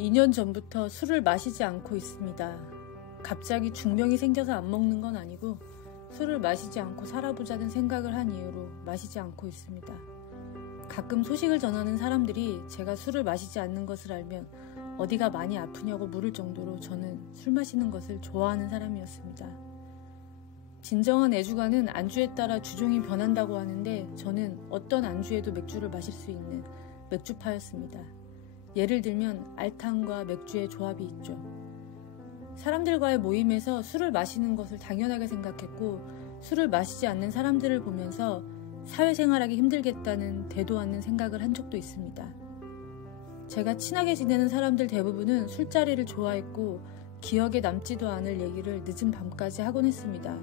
2년 전부터 술을 마시지 않고 있습니다. 갑자기 중병이 생겨서 안 먹는 건 아니고 술을 마시지 않고 살아보자는 생각을 한 이후로 마시지 않고 있습니다. 가끔 소식을 전하는 사람들이 제가 술을 마시지 않는 것을 알면 어디가 많이 아프냐고 물을 정도로 저는 술 마시는 것을 좋아하는 사람이었습니다. 진정한 애주가는 안주에 따라 주종이 변한다고 하는데 저는 어떤 안주에도 맥주를 마실 수 있는 맥주파였습니다. 예를 들면 알탕과 맥주의 조합이 있죠. 사람들과의 모임에서 술을 마시는 것을 당연하게 생각했고 술을 마시지 않는 사람들을 보면서 사회생활하기 힘들겠다는 대도 않는 생각을 한 적도 있습니다. 제가 친하게 지내는 사람들 대부분은 술자리를 좋아했고 기억에 남지도 않을 얘기를 늦은 밤까지 하곤 했습니다.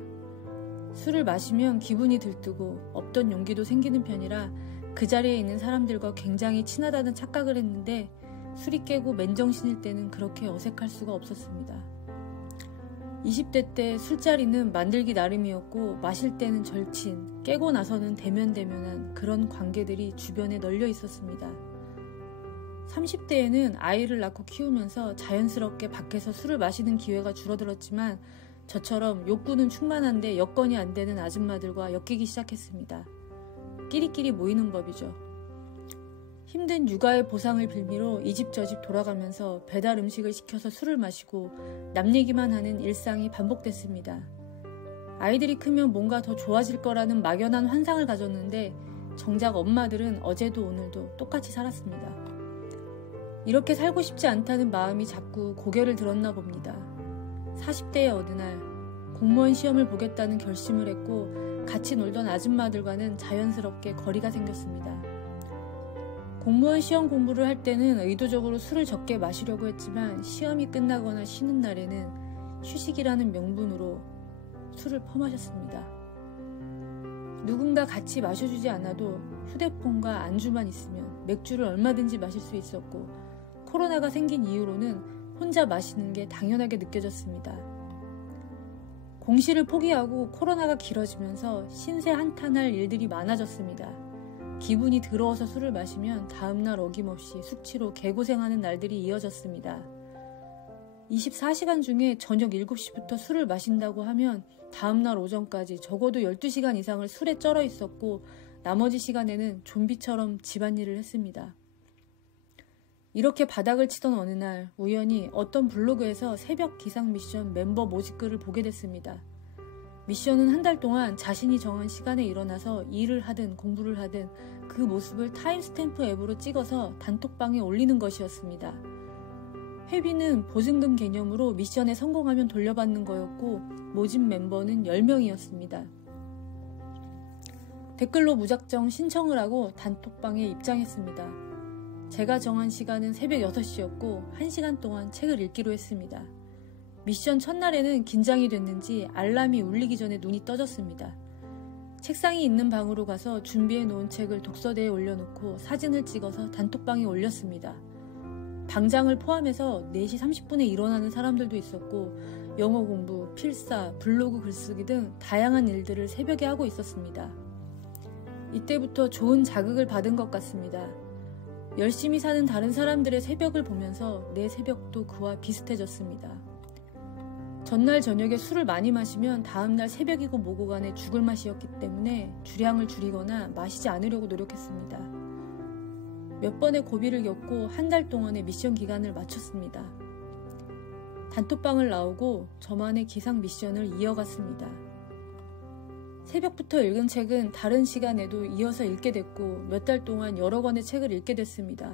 술을 마시면 기분이 들뜨고 없던 용기도 생기는 편이라 그 자리에 있는 사람들과 굉장히 친하다는 착각을 했는데 술이 깨고 맨정신일 때는 그렇게 어색할 수가 없었습니다. 20대 때 술자리는 만들기 나름이었고 마실 때는 절친, 깨고 나서는 대면대면한 그런 관계들이 주변에 널려 있었습니다. 30대에는 아이를 낳고 키우면서 자연스럽게 밖에서 술을 마시는 기회가 줄어들었지만 저처럼 욕구는 충만한데 여건이 안 되는 아줌마들과 엮이기 시작했습니다. 끼리끼리 모이는 법이죠. 힘든 육아의 보상을 빌미로 이 집 저 집 돌아가면서 배달 음식을 시켜서 술을 마시고 남 얘기만 하는 일상이 반복됐습니다. 아이들이 크면 뭔가 더 좋아질 거라는 막연한 환상을 가졌는데 정작 엄마들은 어제도 오늘도 똑같이 살았습니다. 이렇게 살고 싶지 않다는 마음이 자꾸 고개를 들었나 봅니다. 40대의 어느 날 공무원 시험을 보겠다는 결심을 했고 같이 놀던 아줌마들과는 자연스럽게 거리가 생겼습니다. 공무원 시험 공부를 할 때는 의도적으로 술을 적게 마시려고 했지만 시험이 끝나거나 쉬는 날에는 휴식이라는 명분으로 술을 퍼마셨습니다. 누군가 같이 마셔주지 않아도 휴대폰과 안주만 있으면 맥주를 얼마든지 마실 수 있었고 코로나가 생긴 이후로는 혼자 마시는 게 당연하게 느껴졌습니다. 공시를 포기하고 코로나가 길어지면서 신세 한탄할 일들이 많아졌습니다. 기분이 더러워서 술을 마시면 다음날 어김없이 숙취로 개고생하는 날들이 이어졌습니다. 24시간 중에 저녁 7시부터 술을 마신다고 하면 다음날 오전까지 적어도 12시간 이상을 술에 쩔어 있었고 나머지 시간에는 좀비처럼 집안일을 했습니다. 이렇게 바닥을 치던 어느 날 우연히 어떤 블로그에서 새벽 기상 미션 멤버 모집글을 보게 됐습니다. 미션은 한 달 동안 자신이 정한 시간에 일어나서 일을 하든 공부를 하든 그 모습을 타임스탬프 앱으로 찍어서 단톡방에 올리는 것이었습니다. 회비는 보증금 개념으로 미션에 성공하면 돌려받는 거였고 모집 멤버는 10명이었습니다. 댓글로 무작정 신청을 하고 단톡방에 입장했습니다. 제가 정한 시간은 새벽 6시였고 1시간 동안 책을 읽기로 했습니다. 미션 첫날에는 긴장이 됐는지 알람이 울리기 전에 눈이 떠졌습니다. 책상이 있는 방으로 가서 준비해 놓은 책을 독서대에 올려놓고 사진을 찍어서 단톡방에 올렸습니다. 방장을 포함해서 4시 30분에 일어나는 사람들도 있었고 영어 공부, 필사, 블로그 글쓰기 등 다양한 일들을 새벽에 하고 있었습니다. 이때부터 좋은 자극을 받은 것 같습니다. 열심히 사는 다른 사람들의 새벽을 보면서 내 새벽도 그와 비슷해졌습니다. 전날 저녁에 술을 많이 마시면 다음날 새벽이고 뭐고 간에 죽을 맛이었기 때문에 주량을 줄이거나 마시지 않으려고 노력했습니다. 몇 번의 고비를 겪고 한 달 동안의 미션 기간을 마쳤습니다. 단톡방을 나오고 저만의 기상 미션을 이어갔습니다. 새벽부터 읽은 책은 다른 시간에도 이어서 읽게 됐고 몇 달 동안 여러 권의 책을 읽게 됐습니다.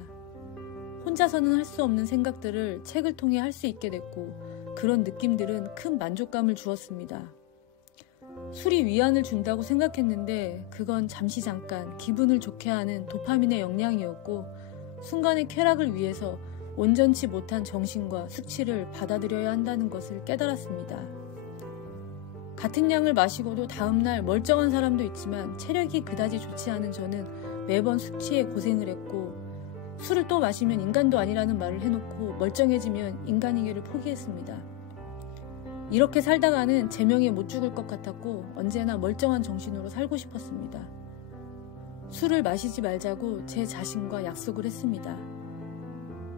혼자서는 할 수 없는 생각들을 책을 통해 할 수 있게 됐고 그런 느낌들은 큰 만족감을 주었습니다. 술이 위안을 준다고 생각했는데 그건 잠시 잠깐 기분을 좋게 하는 도파민의 영향이었고 순간의 쾌락을 위해서 온전치 못한 정신과 숙취를 받아들여야 한다는 것을 깨달았습니다. 같은 양을 마시고도 다음날 멀쩡한 사람도 있지만 체력이 그다지 좋지 않은 저는 매번 숙취에 고생을 했고 술을 또 마시면 인간도 아니라는 말을 해놓고 멀쩡해지면 인간이기를 포기했습니다. 이렇게 살다가는 제명에 못 죽을 것 같았고 언제나 멀쩡한 정신으로 살고 싶었습니다. 술을 마시지 말자고 제 자신과 약속을 했습니다.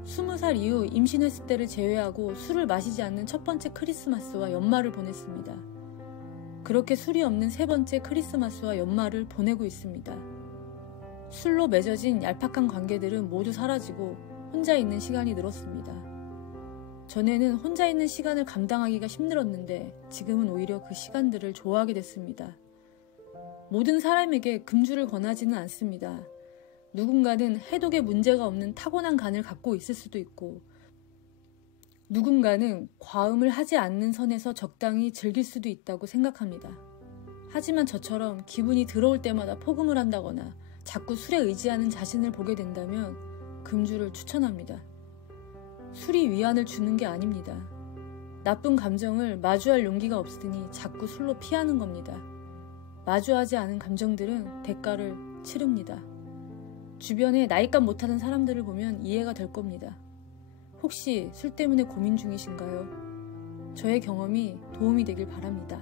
20살 이후 임신했을 때를 제외하고 술을 마시지 않는 첫 번째 크리스마스와 연말을 보냈습니다. 그렇게 술이 없는 세 번째 크리스마스와 연말을 보내고 있습니다. 술로 맺어진 얄팍한 관계들은 모두 사라지고 혼자 있는 시간이 늘었습니다. 전에는 혼자 있는 시간을 감당하기가 힘들었는데 지금은 오히려 그 시간들을 좋아하게 됐습니다. 모든 사람에게 금주를 권하지는 않습니다. 누군가는 해독에 문제가 없는 타고난 간을 갖고 있을 수도 있고 누군가는 과음을 하지 않는 선에서 적당히 즐길 수도 있다고 생각합니다. 하지만 저처럼 기분이 들어올 때마다 포금을 한다거나 자꾸 술에 의지하는 자신을 보게 된다면 금주를 추천합니다. 술이 위안을 주는 게 아닙니다. 나쁜 감정을 마주할 용기가 없으니 자꾸 술로 피하는 겁니다. 마주하지 않은 감정들은 대가를 치릅니다. 주변에 나이값 못하는 사람들을 보면 이해가 될 겁니다. 혹시 술 때문에 고민 중이신가요? 저의 경험이 도움이 되길 바랍니다.